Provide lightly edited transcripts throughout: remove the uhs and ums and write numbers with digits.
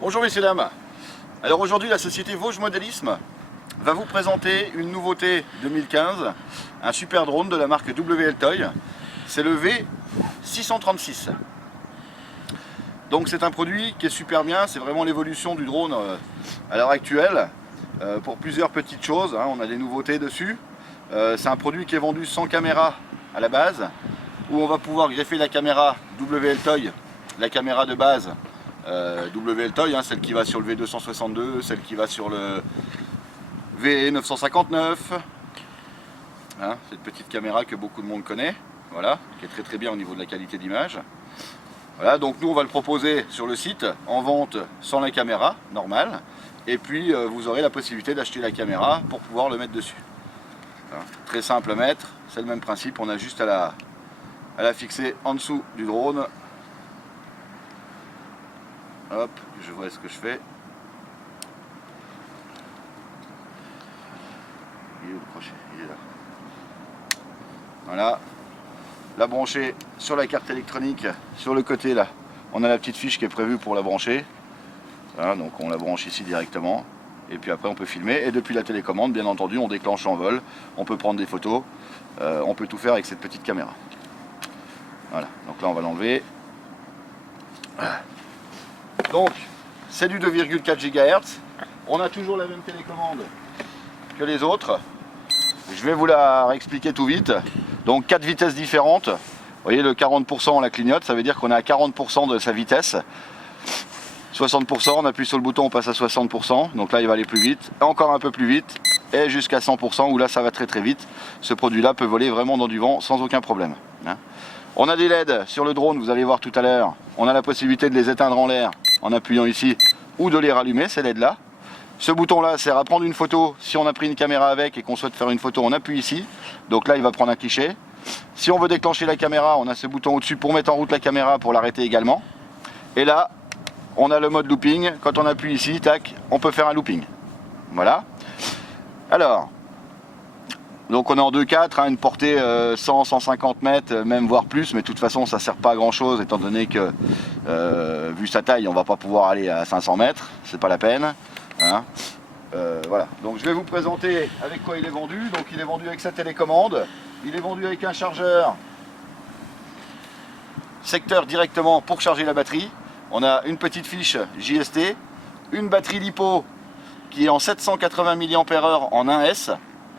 Bonjour messieurs dames. Alors aujourd'hui la société Vosges Modélisme va vous présenter une nouveauté 2015, un super drone de la marque WL Toy. C'est le V636. Donc c'est un produit qui est super bien, c'est vraiment l'évolution du drone à l'heure actuelle pour plusieurs petites choses, hein. On a des nouveautés dessus. C'est un produit qui est vendu sans caméra à la base, où on va pouvoir greffer la caméra WL Toy, la caméra de base WL Toy, hein, celle qui va sur le V262, celle qui va sur le V959, hein, cette petite caméra que beaucoup de monde connaît, voilà, qui est très bien au niveau de la qualité d'image. Voilà, donc nous on va le proposer sur le site en vente sans la caméra normale, et puis vous aurez la possibilité d'acheter la caméra pour pouvoir le mettre dessus. Voilà, très simple à mettre, c'est le même principe, on a juste à la fixer en dessous du drone. Hop, je vois ce que je fais. Il est où le crochet? Il est là. Voilà. La brancher sur la carte électronique, sur le côté là. On a la petite fiche qui est prévue pour la brancher. Voilà, donc on la branche ici directement. Et puis après on peut filmer. Et depuis la télécommande, bien entendu, on déclenche en vol. On peut prendre des photos. On peut tout faire avec cette petite caméra. Voilà, donc là on va l'enlever. Donc, c'est du 2,4 GHz. On a toujours la même télécommande que les autres. Je vais vous la réexpliquer tout vite. Donc, 4 vitesses différentes. Vous voyez, le 40% on la clignote, ça veut dire qu'on est à 40% de sa vitesse. 60%, on appuie sur le bouton, on passe à 60%. Donc là, il va aller plus vite. Encore un peu plus vite. Et jusqu'à 100%, où là, ça va très vite. Ce produit-là peut voler vraiment dans du vent sans aucun problème. On a des LED sur le drone, vous allez voir tout à l'heure. On a la possibilité de les éteindre en l'air en appuyant ici ou de les rallumer, ces LED là. Ce bouton là sert à prendre une photo. Si on a pris une caméra avec et qu'on souhaite faire une photo, on appuie ici. Donc là il va prendre un cliché. Si on veut déclencher la caméra, on a ce bouton au dessus pour mettre en route la caméra, pour l'arrêter également. Et là on a le mode looping. Quand on appuie ici, tac, on peut faire un looping. Voilà. Alors, donc on est en 2.4, hein, une portée 100-150 mètres, même voire plus, mais de toute façon ça ne sert pas à grand chose étant donné que vu sa taille on va pas pouvoir aller à 500 mètres, c'est pas la peine. Hein. Voilà, donc je vais vous présenter avec quoi il est vendu. Donc il est vendu avec sa télécommande, il est vendu avec un chargeur secteur directement pour charger la batterie. On a une petite fiche JST, une batterie LiPo qui est en 780 mAh en 1S.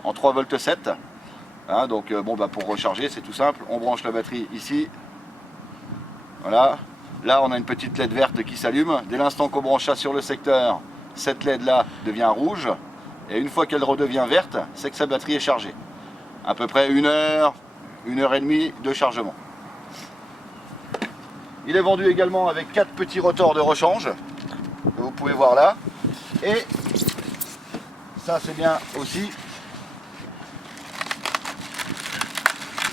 En 3,7 V. Hein, donc bon, bah, pour recharger c'est tout simple, on branche la batterie ici. Voilà. Là on a une petite LED verte qui s'allume. Dès l'instant qu'on branche ça sur le secteur, cette LED là devient rouge. Et une fois qu'elle redevient verte, c'est que sa batterie est chargée. À peu près 1 heure, 1 heure et demie de chargement. Il est vendu également avec 4 petits rotors de rechange, que vous pouvez voir là. Et ça c'est bien aussi,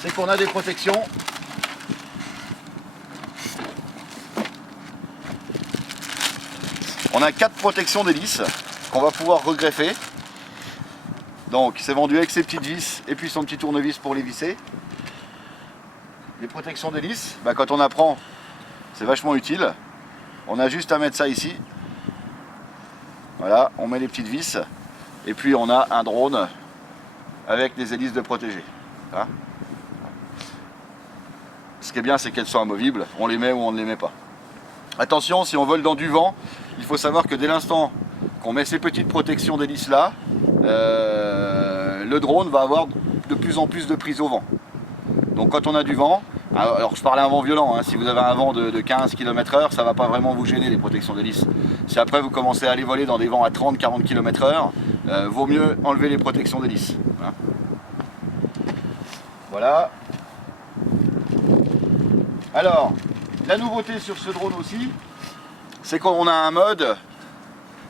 c'est qu'on a des protections. On a 4 protections d'hélice qu'on va pouvoir regreffer. Donc c'est vendu avec ses petites vis et puis son petit tournevis pour les visser. Les protections d'hélice, bah, quand on apprend, c'est vachement utile. On a juste à mettre ça ici. Voilà, on met les petites vis et puis on a un drone avec des hélices de protégé. Hein. Ce qui est bien, c'est qu'elles sont amovibles, on les met ou on ne les met pas. Attention, si on vole dans du vent, il faut savoir que dès l'instant qu'on met ces petites protections d'hélice là, le drone va avoir de plus en plus de prise au vent. Donc quand on a du vent, alors je parle à un vent violent, hein, si vous avez un vent de 15 km/h, ça ne va pas vraiment vous gêner les protections d'hélice. Si après vous commencez à aller voler dans des vents à 30-40 km/h, vaut mieux enlever les protections d'hélice. Hein. Voilà. Alors, la nouveauté sur ce drone aussi, c'est qu'on a un mode,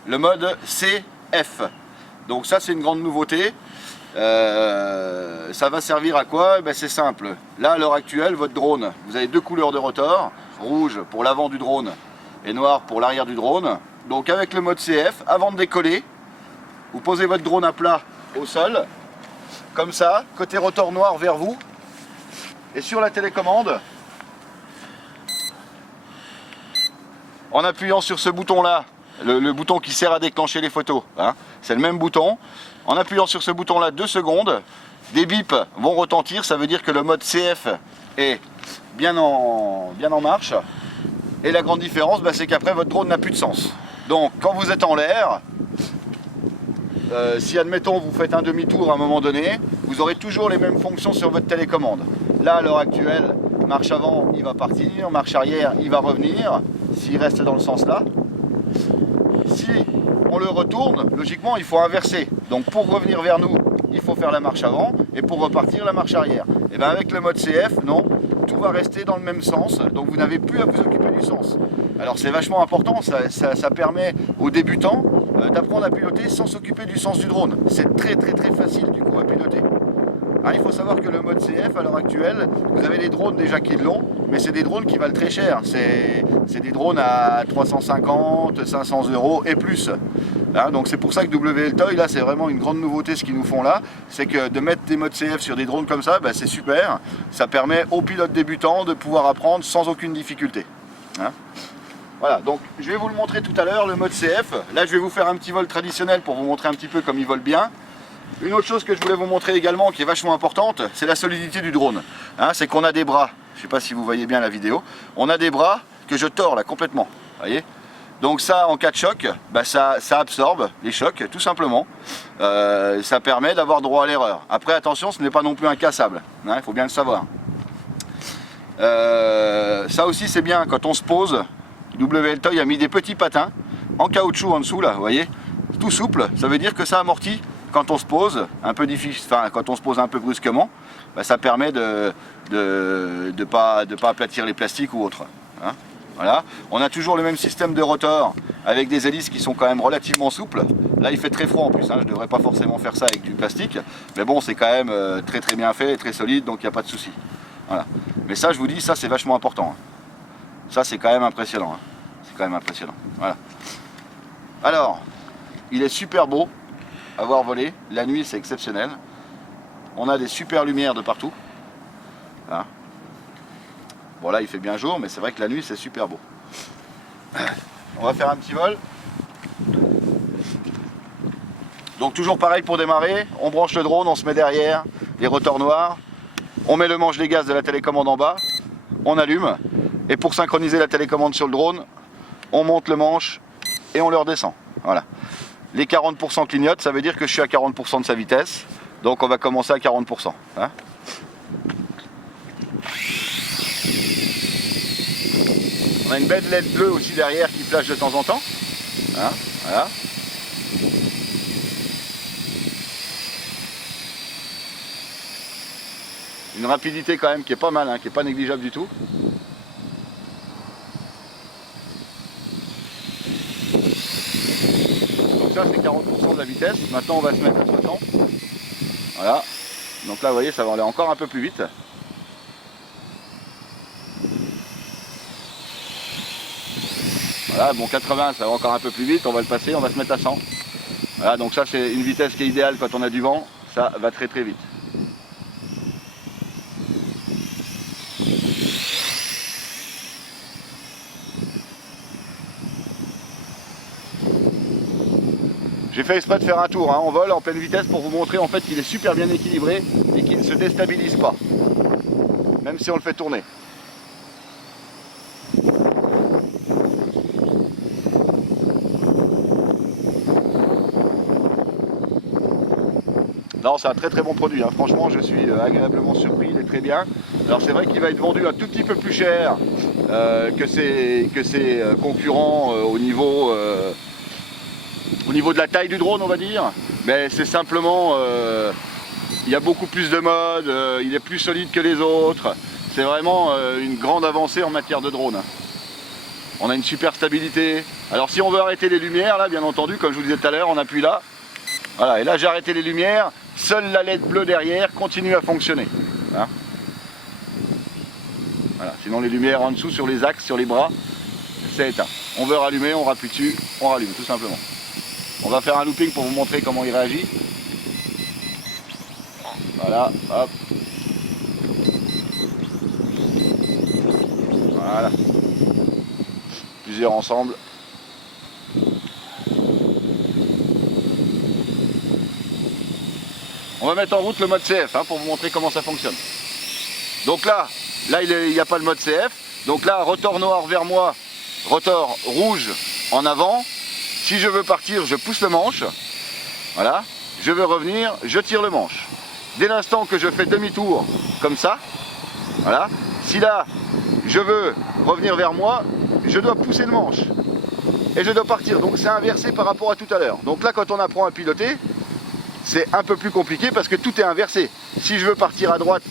le mode CF. Donc ça c'est une grande nouveauté. Ça va servir à quoi? Ben, c'est simple. Là à l'heure actuelle, votre drone, vous avez 2 couleurs de rotor, rouge pour l'avant du drone et noir pour l'arrière du drone. Donc avec le mode CF, avant de décoller, vous posez votre drone à plat au sol, comme ça, côté rotor noir vers vous, et sur la télécommande, en appuyant sur ce bouton là, le bouton qui sert à déclencher les photos, hein. C'est le même bouton. En appuyant sur ce bouton là 2 secondes, des bips vont retentir, ça veut dire que le mode CF est bien en marche. Et la grande différence, bah, c'est qu'après votre drone n'a plus de sens. Donc quand vous êtes en l'air, si admettons vous faites un demi-tour à un moment donné, vous aurez toujours les mêmes fonctions sur votre télécommande. Là à l'heure actuelle, marche avant il va partir, marche arrière il va revenir, s'il reste dans le sens là. Si on le retourne, logiquement il faut inverser. Donc pour revenir vers nous, il faut faire la marche avant, et pour repartir la marche arrière. Et bien avec le mode CF, non, tout va rester dans le même sens, donc vous n'avez plus à vous occuper du sens. Alors c'est vachement important, ça permet aux débutants d'apprendre à piloter sans s'occuper du sens du drone. C'est très facile du coup à piloter. Hein, il faut savoir que le mode CF à l'heure actuelle, vous avez des drones déjà qui l'ont, mais c'est des drones qui valent très cher. C'est des drones à 350, 500 € et plus. Hein, donc c'est pour ça que WLTOY, là c'est vraiment une grande nouveauté ce qu'ils nous font là, c'est que de mettre des modes CF sur des drones comme ça, bah, c'est super. Ça permet aux pilotes débutants de pouvoir apprendre sans aucune difficulté. Hein. Voilà, donc je vais vous le montrer tout à l'heure, le mode CF. Là je vais vous faire un petit vol traditionnel pour vous montrer un petit peu comme il vole bien. Une autre chose que je voulais vous montrer également qui est vachement importante, c'est la solidité du drone. Hein, c'est qu'on a des bras, je ne sais pas si vous voyez bien la vidéo, on a des bras que je tords là complètement, voyez. Donc ça en cas de choc, bah, ça absorbe les chocs tout simplement. Ça permet d'avoir droit à l'erreur. Après attention, ce n'est pas non plus incassable, hein, il faut bien le savoir. Ça aussi c'est bien quand on se pose. WLTOY a mis des petits patins en caoutchouc en dessous là, vous voyez, tout souple, ça veut dire que ça amortit quand on se pose un peu difficile, enfin quand on se pose un peu brusquement, bah, ça permet de pas aplatir les plastiques ou autre. Hein. Voilà. On a toujours le même système de rotor avec des hélices qui sont quand même relativement souples. Là il fait très froid en plus, hein. Je ne devrais pas forcément faire ça avec du plastique, mais bon c'est quand même très bien fait, très solide, donc il n'y a pas de souci. Voilà. Mais ça je vous dis, ça c'est vachement important. Hein. Ça c'est quand même impressionnant. Hein. C'est quand même impressionnant. Voilà. Alors, il est super beau à voir voler. La nuit c'est exceptionnel. On a des super lumières de partout. Hein. Bon là il fait bien jour, mais c'est vrai que la nuit c'est super beau. On va faire un petit vol. Donc toujours pareil pour démarrer, on branche le drone, on se met derrière, les rotors noirs, on met le manche des gaz de la télécommande en bas, on allume, et pour synchroniser la télécommande sur le drone, on monte le manche et on le redescend. Voilà. Les 40% clignotent, ça veut dire que je suis à 40% de sa vitesse, donc on va commencer à 40%. Hein. On a une belle LED bleue aussi derrière qui flash de temps en temps. Hein, voilà. Une rapidité quand même qui est pas mal, hein, qui est pas négligeable du tout. Donc ça c'est 40% de la vitesse. Maintenant on va se mettre à 60. Voilà. Donc là vous voyez ça va aller encore un peu plus vite. Voilà, bon 80 ça va encore un peu plus vite, on va le passer, on va se mettre à 100. Voilà, donc ça c'est une vitesse qui est idéale quand on a du vent, ça va très vite. J'ai fait exprès de faire un tour en vol en pleine vitesse pour vous montrer en fait qu'il est super bien équilibré et qu'il ne se déstabilise pas, même si on le fait tourner. Non, c'est un très bon produit, hein. Franchement je suis agréablement surpris, il est très bien. Alors c'est vrai qu'il va être vendu un tout petit peu plus cher que ses concurrents au niveau de la taille du drone on va dire, mais c'est simplement il y a beaucoup plus de modes, il est plus solide que les autres, c'est vraiment une grande avancée en matière de drone. On a une super stabilité. Alors si on veut arrêter les lumières là bien entendu comme je vous disais tout à l'heure on appuie là, voilà, et là j'ai arrêté les lumières, seule la LED bleue derrière continue à fonctionner. Hein, voilà. Sinon les lumières en dessous sur les axes, sur les bras, c'est éteint. On veut rallumer, on rappuie dessus, on rallume tout simplement. On va faire un looping pour vous montrer comment il réagit. Voilà, hop. Voilà. Plusieurs ensemble. On va mettre en route le mode CF hein, pour vous montrer comment ça fonctionne. Donc là il n'y a pas le mode CF. Donc là, rotor noir vers moi, rotor rouge en avant. Si je veux partir, je pousse le manche. Voilà. Je veux revenir, je tire le manche. Dès l'instant que je fais demi-tour, comme ça, voilà. Si là, je veux revenir vers moi, je dois pousser le manche. Et je dois partir. Donc c'est inversé par rapport à tout à l'heure. Donc là, quand on apprend à piloter, c'est un peu plus compliqué parce que tout est inversé. Si je veux partir à droite,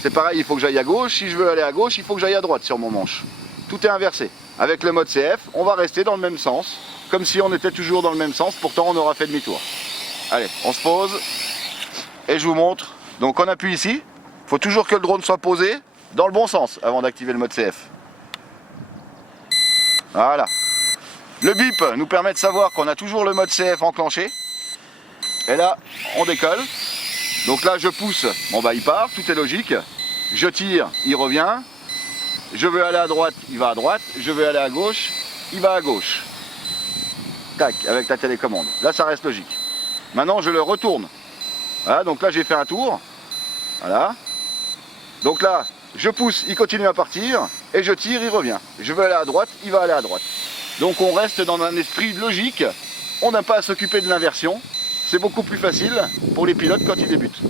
c'est pareil, il faut que j'aille à gauche. Si je veux aller à gauche, il faut que j'aille à droite sur mon manche. Tout est inversé. Avec le mode CF, on va rester dans le même sens, comme si on était toujours dans le même sens, pourtant on aura fait demi-tour. Allez, on se pose et je vous montre. Donc on appuie ici. Il faut toujours que le drone soit posé dans le bon sens avant d'activer le mode CF. Voilà. Le bip nous permet de savoir qu'on a toujours le mode CF enclenché. Et là, on décolle. Donc là, je pousse, bon bah il part, tout est logique. Je tire, il revient. Je veux aller à droite, il va à droite. Je veux aller à gauche, il va à gauche. Tac, avec la télécommande. Là, ça reste logique. Maintenant, je le retourne. Voilà, donc là, j'ai fait un tour. Voilà. Donc là, je pousse, il continue à partir. Et je tire, il revient. Je veux aller à droite, il va aller à droite. Donc on reste dans un esprit logique. On n'a pas à s'occuper de l'inversion. C'est beaucoup plus facile pour les pilotes quand ils débutent.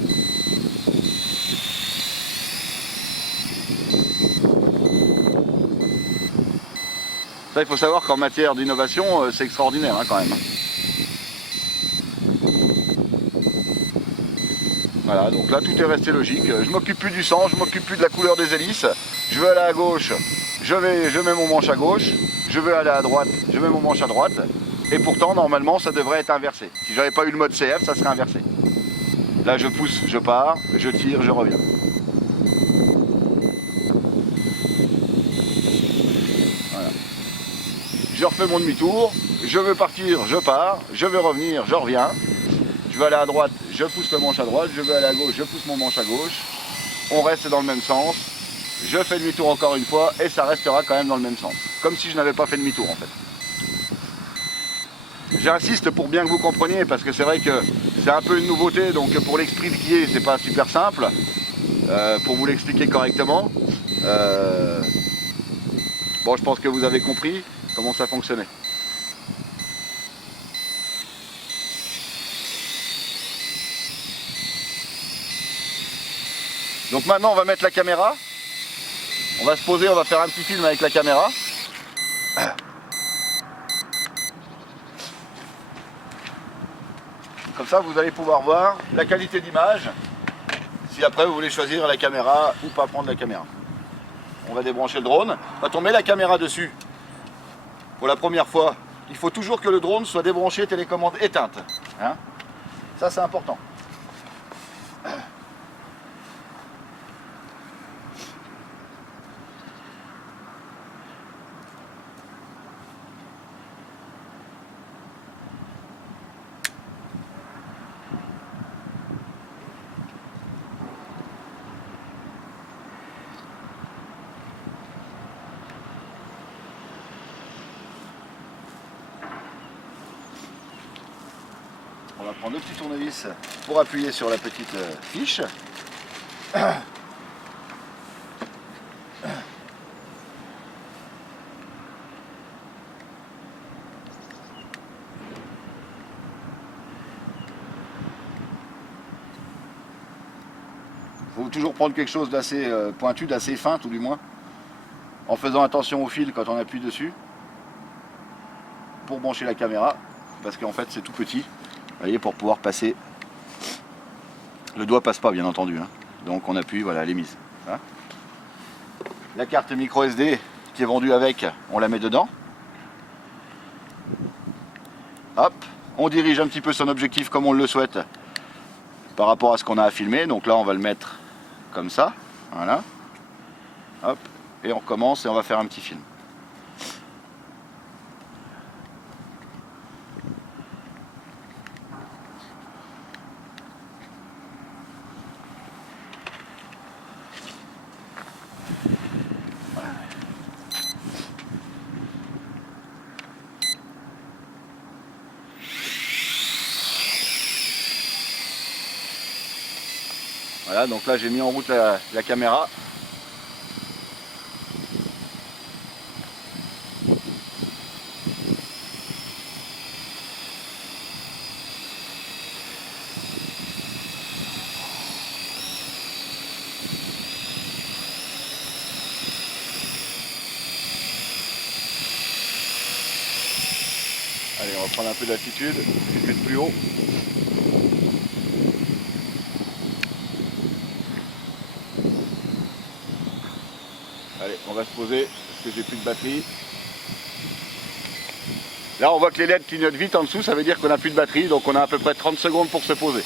Ça, il faut savoir qu'en matière d'innovation, c'est extraordinaire hein, quand même. Voilà, donc là tout est resté logique. Je m'occupe plus du sens, je m'occupe plus de la couleur des hélices. Je veux aller à gauche, je mets mon manche à gauche. Je veux aller à droite, je mets mon manche à droite. Et pourtant, normalement, ça devrait être inversé. Si j'avais pas eu le mode CF, ça serait inversé. Là, je pousse, je pars, je tire, je reviens. Voilà. Je refais mon demi-tour, je veux partir, je pars, je veux revenir, je reviens. Je veux aller à droite, je pousse le manche à droite, je veux aller à gauche, je pousse mon manche à gauche. On reste dans le même sens. Je fais demi-tour encore une fois et ça restera quand même dans le même sens. Comme si je n'avais pas fait demi-tour en fait. J'insiste pour bien que vous compreniez parce que c'est vrai que c'est un peu une nouveauté, donc pour l'expliquer c'est pas super simple, pour vous l'expliquer correctement. Bon, je pense que vous avez compris comment ça fonctionnait. Donc maintenant on va mettre la caméra, on va se poser, on va faire un petit film avec la caméra. Comme ça vous allez pouvoir voir la qualité d'image, si après vous voulez choisir la caméra ou pas prendre la caméra. On va débrancher le drone. Quand on met la caméra dessus, pour la première fois, il faut toujours que le drone soit débranché, télécommande éteinte. Hein, ça c'est important. On va prendre le petit tournevis pour appuyer sur la petite fiche. Il faut toujours prendre quelque chose d'assez pointu, d'assez fin tout du moins, en faisant attention au fil quand on appuie dessus, pour brancher la caméra, parce qu'en fait c'est tout petit. Vous voyez, pour pouvoir passer, le doigt passe pas bien entendu, hein. Donc on appuie, voilà, elle est mise. Hein. La carte micro SD qui est vendue avec, on la met dedans. Hop, on dirige un petit peu son objectif comme on le souhaite par rapport à ce qu'on a à filmer. Donc là on va le mettre comme ça, voilà. Hop, et on recommence et on va faire un petit film. Voilà, donc là j'ai mis en route la caméra. Allez, on va prendre un peu d'altitude, je vais mettre plus haut. Allez, on va se poser parce que j'ai plus de batterie. Là, on voit que les LED clignotent vite en dessous, ça veut dire qu'on n'a plus de batterie, donc on a à peu près 30 secondes pour se poser.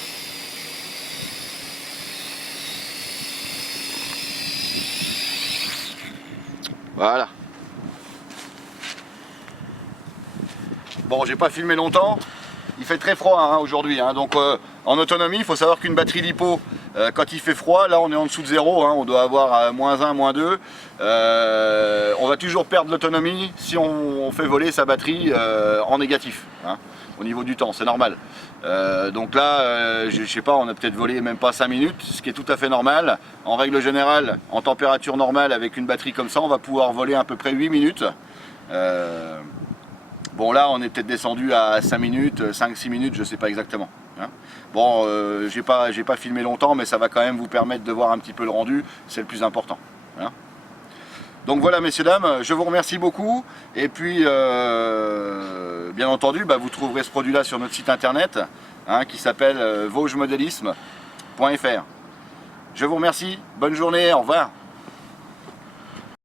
Voilà. Bon, j'ai pas filmé longtemps. Il fait très froid hein, aujourd'hui, hein. Donc en autonomie, il faut savoir qu'une batterie lipo, quand il fait froid, là on est en dessous de 0, hein, on doit avoir -1, -2. On va toujours perdre l'autonomie si on fait voler sa batterie en négatif, hein, au niveau du temps, c'est normal. Donc là, je sais pas, on a peut-être volé même pas 5 minutes, ce qui est tout à fait normal. En règle générale, en température normale, avec une batterie comme ça, on va pouvoir voler à peu près 8 minutes. Bon là on est peut-être descendu à 5 minutes, 5-6 minutes, je sais pas exactement. Hein. Bon, j'ai pas filmé longtemps, mais ça va quand même vous permettre de voir un petit peu le rendu, c'est le plus important. Hein. Donc voilà messieurs, dames, je vous remercie beaucoup. Et puis bien entendu, vous trouverez ce produit là sur notre site internet hein, qui s'appelle vosgesmodelisme.fr. Je vous remercie, bonne journée, au revoir.